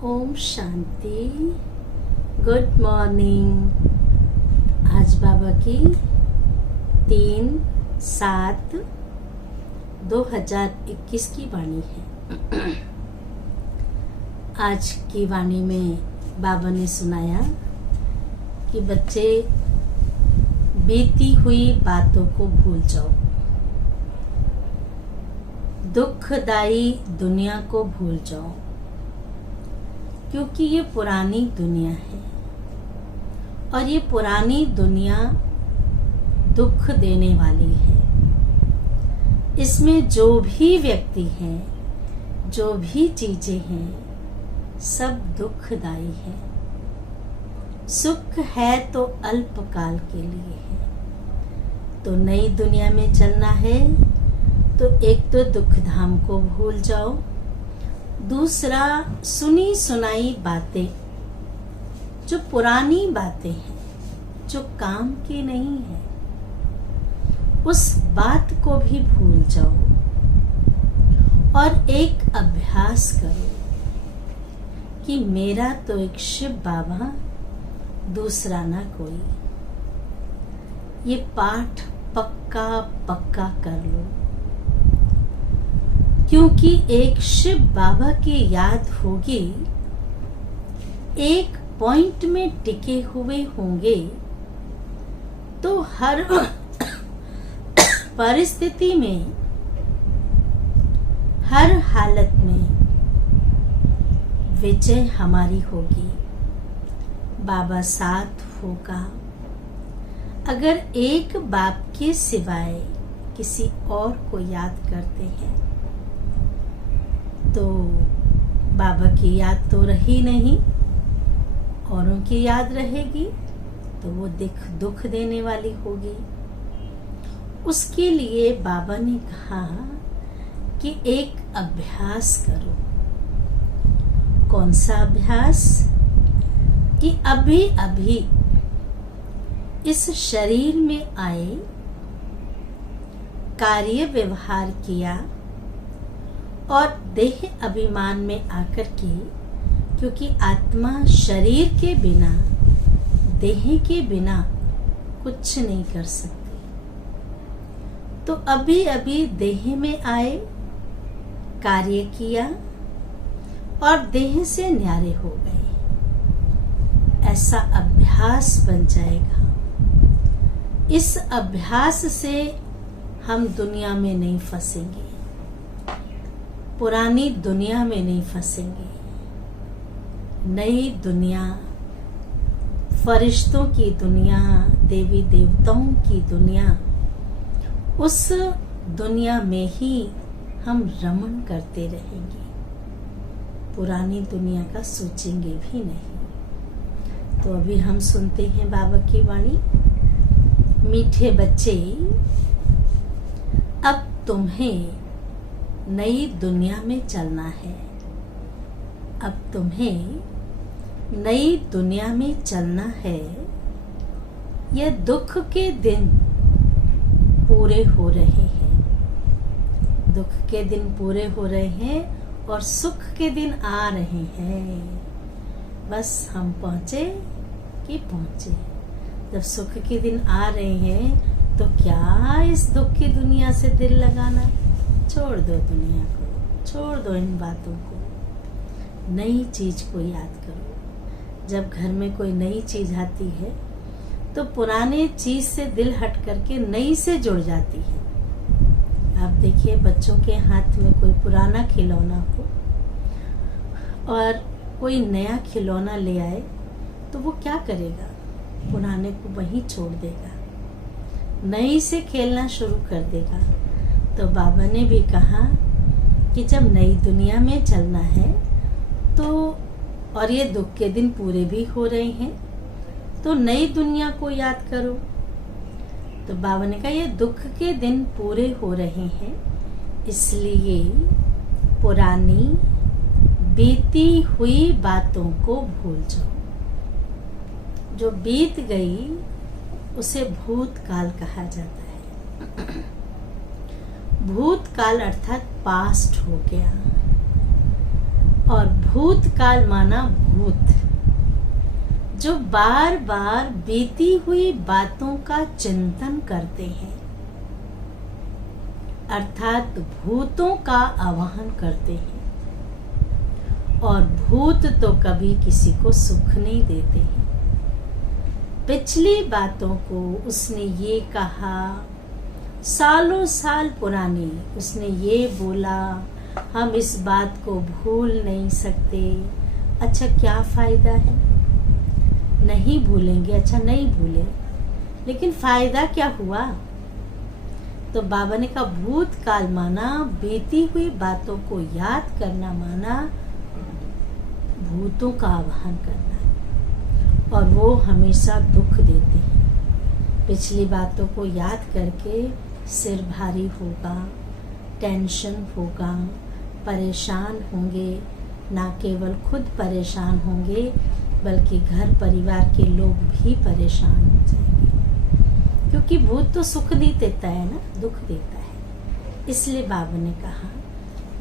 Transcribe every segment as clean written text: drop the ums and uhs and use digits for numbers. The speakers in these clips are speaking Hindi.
ओम शांति। Good morning. आज बाबा की 3/7/2021 की वाणी है। आज की वाणी में बाबा ने सुनाया कि बच्चे बीती हुई बातों को भूल जाओ, दुखदाई दुनिया को भूल जाओ, क्योंकि ये पुरानी दुनिया है और ये पुरानी दुनिया दुख देने वाली है। इसमें जो भी व्यक्ति हैं, जो भी चीजें हैं, सब दुखदाई है। सुख है तो अल्पकाल के लिए है। तो नई दुनिया में चलना है तो एक तो दुख धाम को भूल जाओ, दूसरा सुनी सुनाई बातें, जो पुरानी बातें हैं, जो काम की नहीं है, उस बात को भी भूल जाओ और एक अभ्यास करो कि मेरा तो एक शिव बाबा, दूसरा ना कोई। ये पाठ पक्का पक्का कर लो, क्योंकि एक शिव बाबा की याद होगी, एक पॉइंट में टिके हुए होंगे तो हर परिस्थिति में, हर हालत में विजय हमारी होगी। बाबा साथ होगा। अगर एक बाप के सिवाय किसी और को याद करते हैं तो बाबा की याद तो रही नहीं, औरों की याद रहेगी तो वो दुख देने वाली होगी। उसके लिए बाबा ने कहा कि एक अभ्यास करो। कौन सा अभ्यास? कि अभी अभी इस शरीर में आए, कार्य व्यवहार किया और देह अभिमान में आकर के, क्योंकि आत्मा शरीर के बिना, देह के बिना कुछ नहीं कर सकती। तो अभी अभी देह में आए, कार्य किया और देह से न्यारे हो गए। ऐसा अभ्यास बन जाएगा। इस अभ्यास से हम दुनिया में नहीं फंसेंगे, पुरानी दुनिया में नहीं फंसेंगे। नई दुनिया, फरिश्तों की दुनिया, देवी देवताओं की दुनिया, उस दुनिया में ही हम रमण करते रहेंगे। पुरानी दुनिया का सोचेंगे भी नहीं। तो अभी हम सुनते हैं बाबा की वाणी। मीठे बच्चे, अब तुम्हें नई दुनिया में चलना है। अब तुम्हें नई दुनिया में चलना है। यह दुख के दिन पूरे हो रहे हैं। दुख के दिन पूरे हो रहे हैं और सुख के दिन आ रहे हैं। बस हम पहुंचे कि पहुंचे। जब सुख के दिन आ रहे हैं तो क्या इस दुख की दुनिया से दिल लगाना? छोड़ दो दुनिया को, छोड़ दो इन बातों को। नई चीज को याद करो। जब घर में कोई नई चीज आती है तो पुराने चीज से दिल हट करके नई से जुड़ जाती है। आप देखिए, बच्चों के हाथ में कोई पुराना खिलौना हो और कोई नया खिलौना ले आए तो वो क्या करेगा? पुराने को वहीं छोड़ देगा, नई से खेलना शुरू कर देगा। तो बाबा ने भी कहा कि जब नई दुनिया में चलना है तो, और ये दुख के दिन पूरे भी हो रहे हैं, तो नई दुनिया को याद करो। तो बाबा ने कहा ये दुख के दिन पूरे हो रहे हैं, इसलिए पुरानी बीती हुई बातों को भूल जाओ। जो बीत गई उसे भूतकाल कहा जाता है। भूतकाल अर्थात पास्ट हो गया। और भूतकाल माना भूत, जो बार बार बीती हुई बातों का चिंतन करते हैं, अर्थात भूतों का आवाहन करते हैं। और भूत तो कभी किसी को सुख नहीं देते हैं। पिछली बातों को उसने ये कहा, सालों साल पुरानी उसने ये बोला, हम इस बात को भूल नहीं सकते। अच्छा क्या फायदा है? नहीं भूलेंगे, अच्छा नहीं भूले, लेकिन फायदा क्या हुआ? तो बाबा ने कहा भूतकाल माना बीती हुई बातों को याद करना, माना भूतों का आह्वान करना, और वो हमेशा दुख देते हैं। पिछली बातों को याद करके सिर भारी होगा, टेंशन होगा, परेशान होंगे। ना केवल खुद परेशान होंगे बल्कि घर परिवार के लोग भी परेशान हो जाएंगे, क्योंकि भूत तो सुख नहीं देता है ना, दुख देता है। इसलिए बाबा ने कहा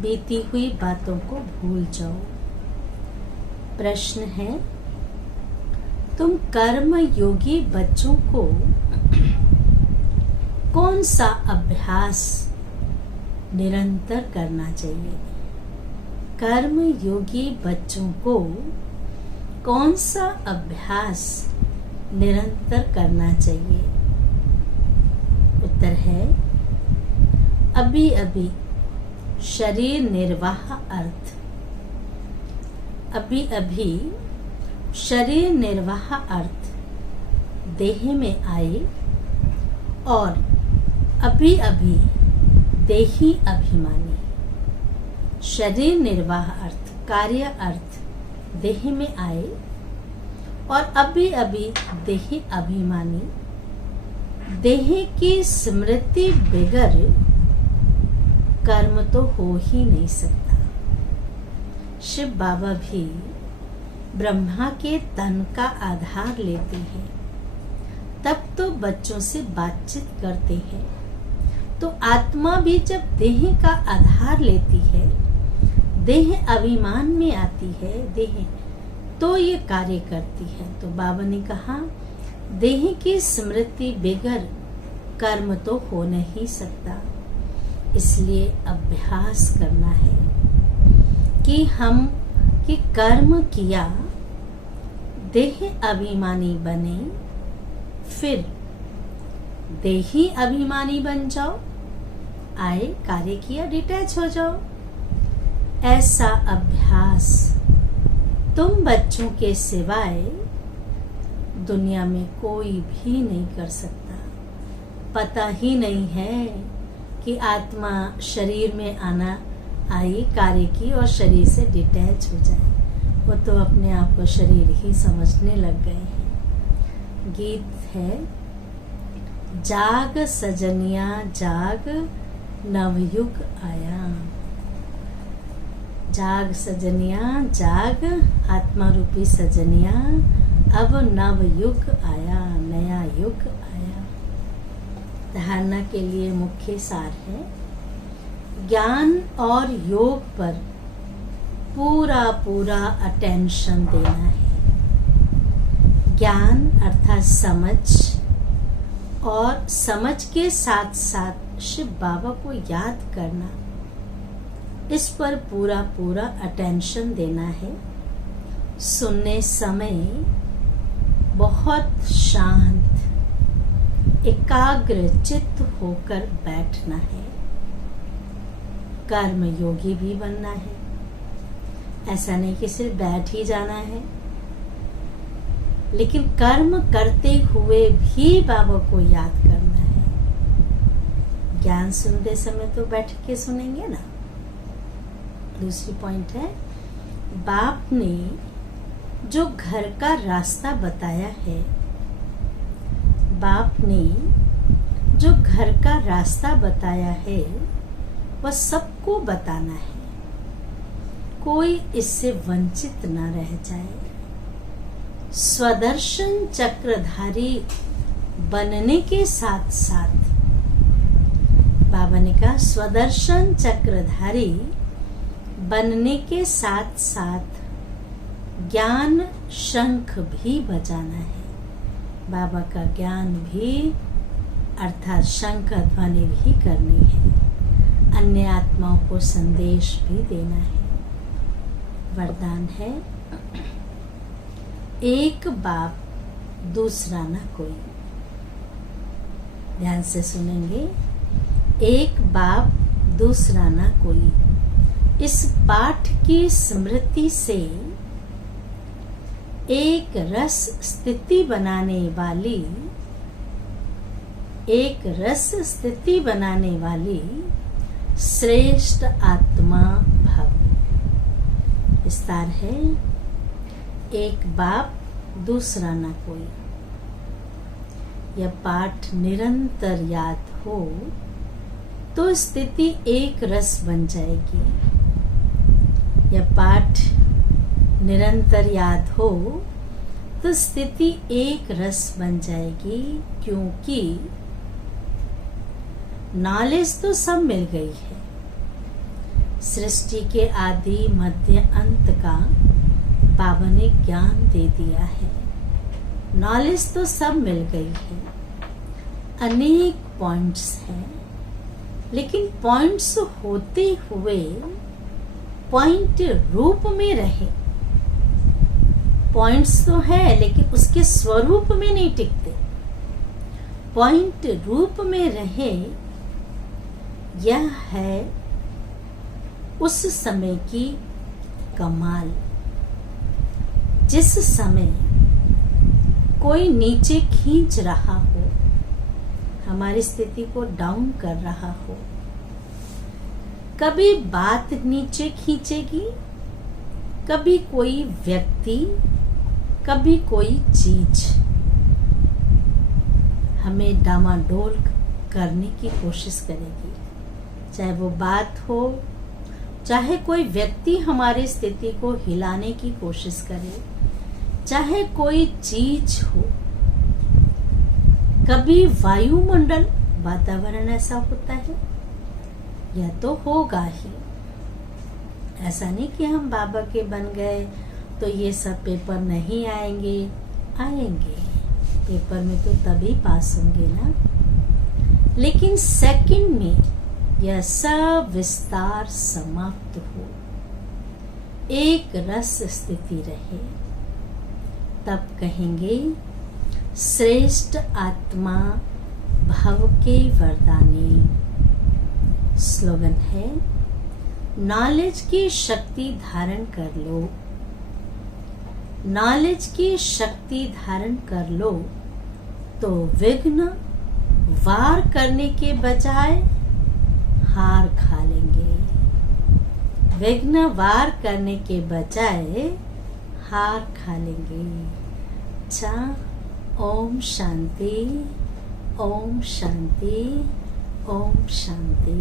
बीती हुई बातों को भूल जाओ। प्रश्न है, तुम कर्म योगी बच्चों को कौन सा अभ्यास निरंतर करना चाहिए? कर्म योगी बच्चों को कौन सा अभ्यास निरंतर करना चाहिए? उत्तर है अभी अभी शरीर निर्वाह अर्थ। अभी अभी शरीर निर्वाह अर्थ देह में आए और अभी अभी देही अभिमानी। शरीर निर्वाह अर्थ, कार्य अर्थ देह में आए और अभी अभी देही अभिमानी। देह की स्मृति बगैर कर्म तो हो ही नहीं सकता। शिव बाबा भी ब्रह्मा के तन का आधार लेते हैं, तब तो बच्चों से बातचीत करते हैं। तो आत्मा भी जब देह का आधार लेती है, देह अभिमान में आती है, देह तो ये कार्य करती है। तो बाबा ने कहा देह की स्मृति बगैर कर्म तो हो नहीं सकता। इसलिए अभ्यास करना है कि कर्म किया, देह अभिमानी बने, फिर देही अभिमानी बन जाओ, आए कार्य किया डिटैच हो जाओ। ऐसा अभ्यास तुम बच्चों के सिवाय दुनिया में कोई भी नहीं कर सकता। पता ही नहीं है कि आत्मा शरीर में आना आई, कार्य की और शरीर से डिटैच हो जाए। वो तो अपने आप को शरीर ही समझने लग गए हैं। गीत है, जाग सजनिया जाग नवयुग आया। जाग सजनिया जाग, आत्मा रूपी सजनिया, अब नव युग आया, नया युग आया। धारणा के लिए मुख्य सार है, ज्ञान और योग पर पूरा पूरा अटेंशन देना है। ज्ञान अर्थात समझ, और समझ के साथ साथ शिव बाबा को याद करना, इस पर पूरा पूरा अटेंशन देना है। सुनने समय बहुत शांत एकाग्र चित्त होकर बैठना है। कर्म योगी भी बनना है। ऐसा नहीं कि सिर्फ बैठ ही जाना है, लेकिन कर्म करते हुए भी बाबा को याद करना है। ज्ञान सुनते समय तो बैठ के सुनेंगे ना। दूसरी पॉइंट है, बाप ने जो घर का रास्ता बताया है, बाप ने जो घर का रास्ता बताया है वह सबको बताना है, कोई इससे वंचित न रह जाए। स्वदर्शन चक्रधारी बनने के साथ साथ बाबा ने कहा स्वदर्शन चक्रधारी बनने के साथ साथ ज्ञान शंख भी बजाना है। बाबा का ज्ञान भी अर्थात शंख ध्वनि भी करनी है। अन्य आत्माओं को संदेश भी देना है। वरदान है, एक बाप दूसरा न कोई। ध्यान से सुनेंगे। एक बाप दूसरा न कोई। इस पाठ की स्मृति से एक रस स्थिति बनाने वाली श्रेष्ठ आत्मा भव। विस्तार है, एक बाप दूसरा न कोई। यह पाठ निरंतर याद हो तो स्थिति एक रस बन जाएगी। यह पाठ निरंतर याद हो तो स्थिति एक रस बन जाएगी, क्योंकि नॉलेज तो सब मिल गई है। सृष्टि के आदि मध्य अंत का बाबा ने ज्ञान दे दिया है। नॉलेज तो सब मिल गई है। अनेक पॉइंट्स हैं, लेकिन पॉइंट्स होते हुए पॉइंट रूप में रहे। पॉइंट्स तो है लेकिन उसके स्वरूप में नहीं टिकते। पॉइंट रूप में रहे, यह है उस समय की कमाल। जिस समय कोई नीचे खींच रहा हो, हमारी स्थिति को डाउन कर रहा हो, कभी बात नीचे खींचेगी, कभी कोई व्यक्ति, कभी कोई चीज हमें डामाडोल करने की कोशिश करेगी। चाहे वो बात हो, चाहे कोई व्यक्ति हमारी स्थिति को हिलाने की कोशिश करे, चाहे कोई चीज हो। कभी वायुमंडल, वातावरण ऐसा होता है, यह तो होगा ही। ऐसा नहीं कि हम बाबा के बन गए तो ये सब पेपर नहीं आएंगे। आएंगे, पेपर में तो तभी पास होंगे ना। लेकिन सेकंड में यह सब विस्तार समाप्त हो, एक रस स्थिति रहे, तब कहेंगे श्रेष्ठ आत्मा भव के वरदानी। स्लोगन है, नॉलेज की शक्ति धारण कर लो। नॉलेज की शक्ति धारण कर लो तो विघ्न वार करने के बजाय हार खा लेंगे। विघ्न वार करने के बजाय हार खा लेंगे। अच्छा, ओम शांति, ओम शांति, ओम शांति।